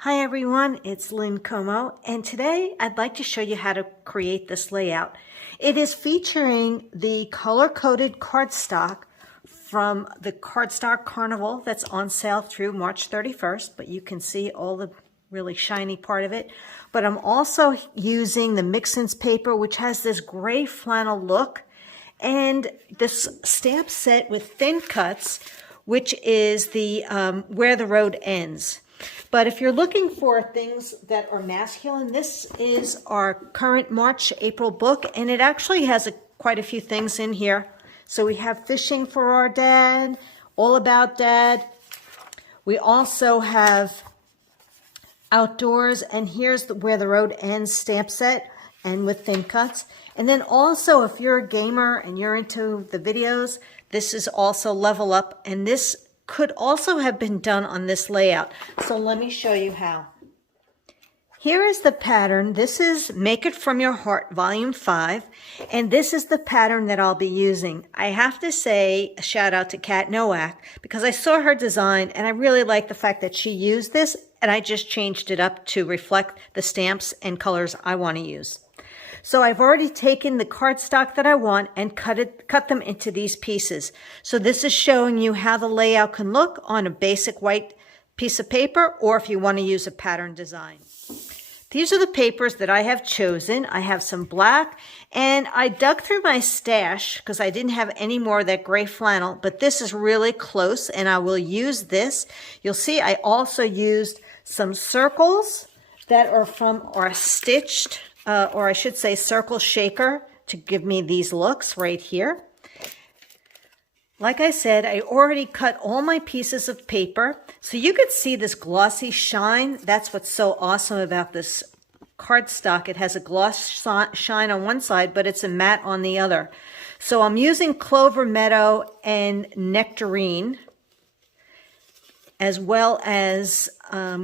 Hi everyone, it's Lynn Como, and today I'd like to show you how to create this layout. It is featuring the color-coded cardstock from the Cardstock Carnival that's on sale through March 31st, but you can see all the really shiny part of it. But I'm also using the Mix-Ins paper, which has this gray flannel look, and this stamp set with thin cuts, which is the Where the Road Ends. But if you're looking for things that are masculine, this is our current March-April book, and it actually has quite a few things in here. So we have Fishing for Our Dad, All About Dad. We also have Outdoors, and here's Where the Road Ends stamp set, and with thin cuts. And then also, if you're a gamer and you're into the videos, this is also Level Up, and this could also have been done on this layout. So let me show you how. Here is the pattern. This is Make It From Your Heart, Volume 5, and this is the pattern that I'll be using. I have to say a shout out to Kat Nowak because I saw her design and I really like the fact that she used this, and I just changed it up to reflect the stamps and colors I want to use. So I've already taken the cardstock that I want and cut them into these pieces. So this is showing you how the layout can look on a basic white piece of paper, or if you want to use a pattern design. These are the papers that I have chosen. I have some black, and I dug through my stash because I didn't have any more of that gray flannel, but this is really close and I will use this. You'll see I also used some circles that are stitched, or I should say circle shaker, to give me these looks right here. Like I said, I already cut all my pieces of paper, so you could see this glossy shine. That's what's so awesome about this cardstock. It has a gloss shine on one side, but it's a matte on the other. So I'm using Clover Meadow and Nectarine, as well as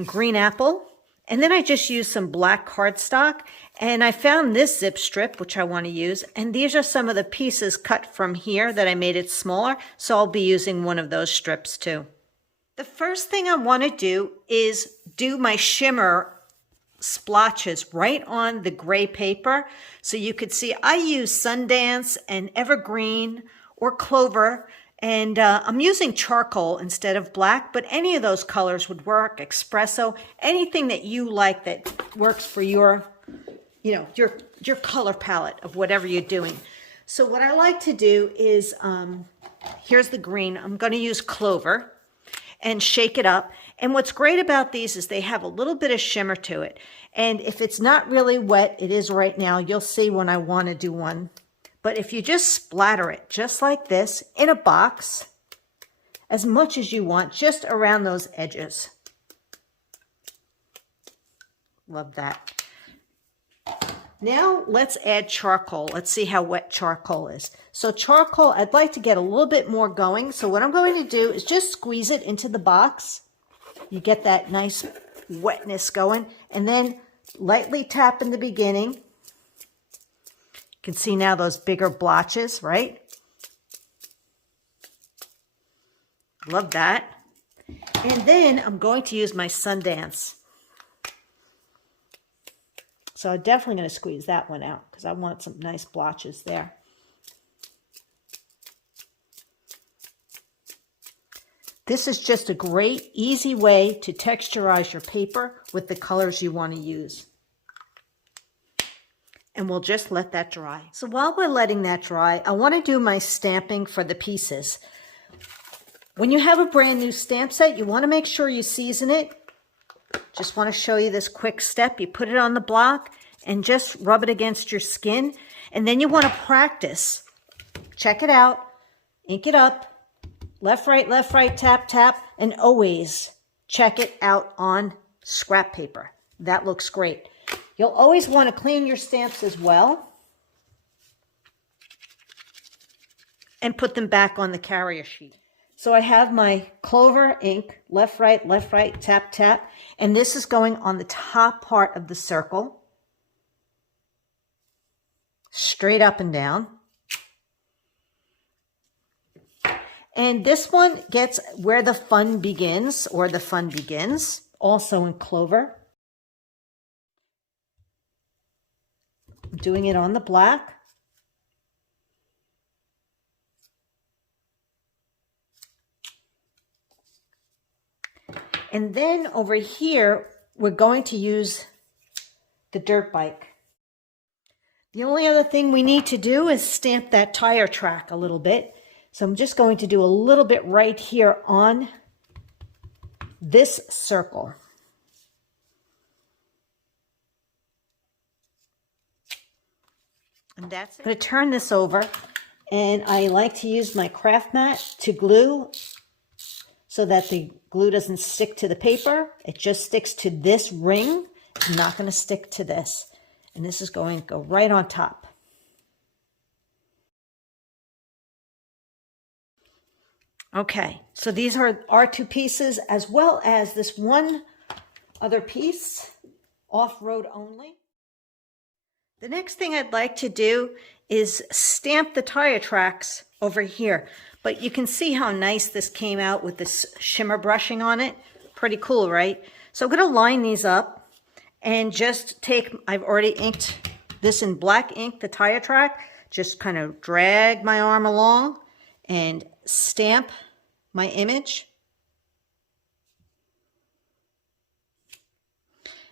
Green Apple. And then I just used some black cardstock, and I found this zip strip, which I want to use. And these are some of the pieces cut from here that I made it smaller, so I'll be using one of those strips too. The first thing I want to do is do my shimmer splotches right on the gray paper. So you could see I use Sundance and Evergreen or Clover, and I'm using charcoal instead of black, but any of those colors would work. Espresso, anything that you like that works for your color palette of whatever you're doing. So what I like to do is, here's the green. I'm going to use Clover and shake it up. And what's great about these is they have a little bit of shimmer to it. And if it's not really wet, it is right now. You'll see when I want to do one. But if you just splatter it just like this in a box, as much as you want, just around those edges. Love that. Now let's add charcoal. Let's see how wet charcoal is. So charcoal, I'd like to get a little bit more going. So what I'm going to do is just squeeze it into the box. You get that nice wetness going, and then lightly tap in the beginning. You can see now those bigger blotches, right? Love that. And then I'm going to use my Sundance. So I'm definitely going to squeeze that one out because I want some nice blotches there. This is just a great, easy way to texturize your paper with the colors you want to use. And we'll just let that dry. So while we're letting that dry, I want to do my stamping for the pieces. When you have a brand new stamp set, you want to make sure you season it. Just want to show you this quick step. You put it on the block and just rub it against your skin. And then you want to practice. Check it out. Ink it up. Left, right, tap, tap. And always check it out on scrap paper. That looks great. You'll always want to clean your stamps as well and put them back on the carrier sheet. So I have my Clover ink, left, right, tap, tap, and this is going on the top part of the circle, straight up and down. And this one gets Where the Fun Begins, or The Fun Begins, also in clover. I'm doing it on the black. And then over here, we're going to use the dirt bike. The only other thing we need to do is stamp that tire track a little bit. So I'm just going to do a little bit right here on this circle. And that's it. I'm going to turn this over, and I like to use my craft mat to glue so that the glue doesn't stick to the paper. It just sticks to this ring. It's not going to stick to this. And this is going to go right on top. Okay, so these are our two pieces, as well as this one other piece, off-road only. The next thing I'd like to do is stamp the tire tracks over here. But you can see how nice this came out with this shimmer brushing on it. Pretty cool, right? So I'm going to line these up and just take, I've already inked this in black ink, the tire track. Just kind of drag my arm along and stamp my image.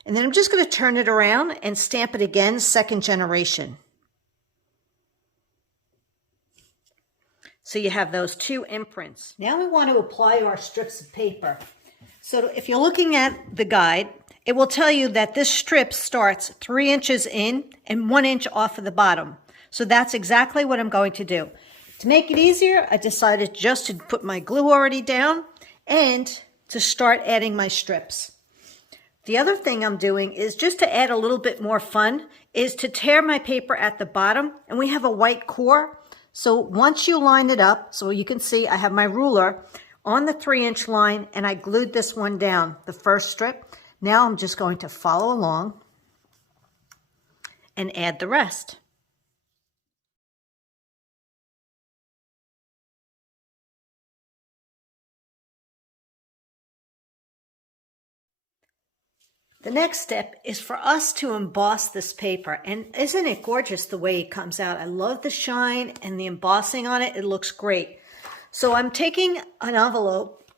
And then I'm just going to turn it around and stamp it again, second generation. So you have those two imprints. Now we want to apply our strips of paper. So if you're looking at the guide, it will tell you that this strip starts 3 inches in and 1 inch off of the bottom. So that's exactly what I'm going to do. To make it easier, I decided just to put my glue already down and to start adding my strips. The other thing I'm doing is just to add a little bit more fun is to tear my paper at the bottom, and we have a white core. So once you line it up, so you can see I have my ruler on the 3-inch line and I glued this one down, the first strip. Now I'm just going to follow along and add the rest. The next step is for us to emboss this paper. And isn't it gorgeous the way it comes out? I love the shine and the embossing on it. It looks great. So I'm taking an envelope,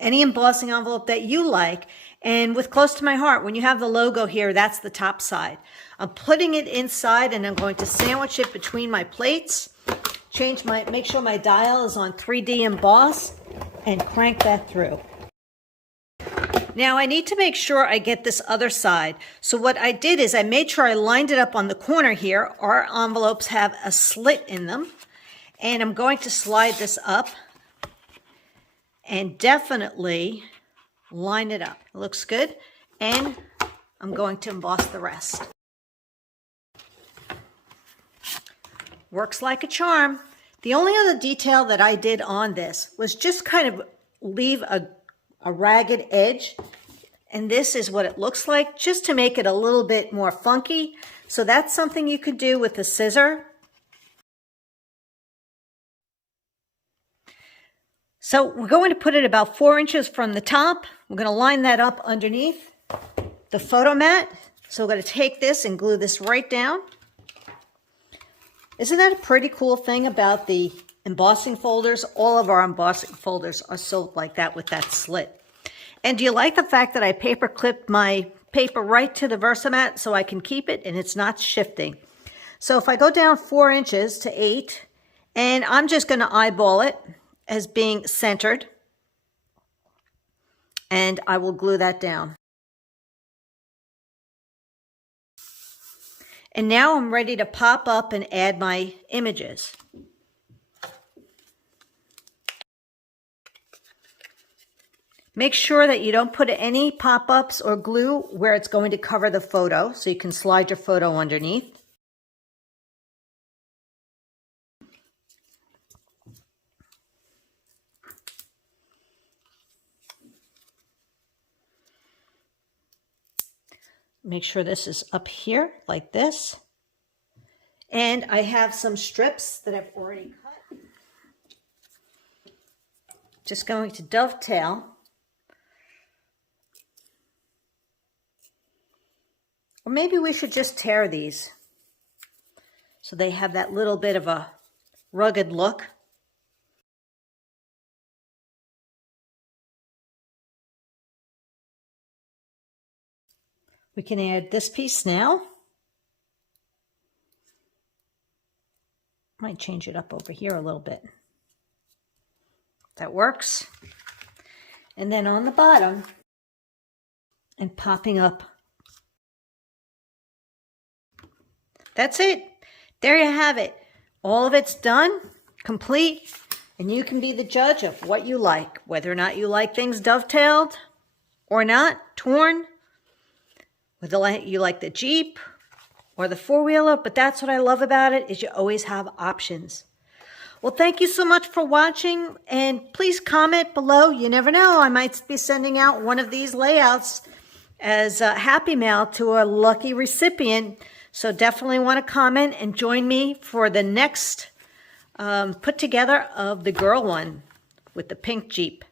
any embossing envelope that you like, and with close to my heart, when you have the logo here, that's the top side. I'm putting it inside and I'm going to sandwich it between my plates, make sure my dial is on 3D emboss, and crank that through. Now I need to make sure I get this other side. So what I did is I made sure I lined it up on the corner here. Our envelopes have a slit in them. And I'm going to slide this up and definitely line it up. It looks good. And I'm going to emboss the rest. Works like a charm. The only other detail that I did on this was just kind of leave a ragged edge, and this is what it looks like, just to make it a little bit more funky. So that's something you could do with a scissor. So we're going to put it about 4 inches from the top. We're going to line that up underneath the photo mat. So we're going to take this and glue this right down. Isn't that a pretty cool thing about the embossing folders? All of our embossing folders are sewed like that with that slit. And do you like the fact that I paper clipped my paper right to the Versamat so I can keep it and it's not shifting? So if I go down 4 inches to 8, and I'm just going to eyeball it as being centered, and I will glue that down. And now I'm ready to pop up and add my images. Make sure that you don't put any pop-ups or glue where it's going to cover the photo, so you can slide your photo underneath. Make sure this is up here like this. And I have some strips that I've already cut. Just going to dovetail Or maybe we should just tear these so they have that little bit of a rugged look. We can add this piece now. Might change it up over here a little bit. That works. And then on the bottom, and popping up. That's it. There you have it. All of it's done, complete, and you can be the judge of what you like, whether or not you like things dovetailed or not, torn, whether you like the Jeep or the four-wheeler, but that's what I love about it, is you always have options. Well, thank you so much for watching, and please comment below. You never know, I might be sending out one of these layouts as a happy mail to a lucky recipient. So definitely want to comment and join me for the next put together of the girl one with the pink Jeep.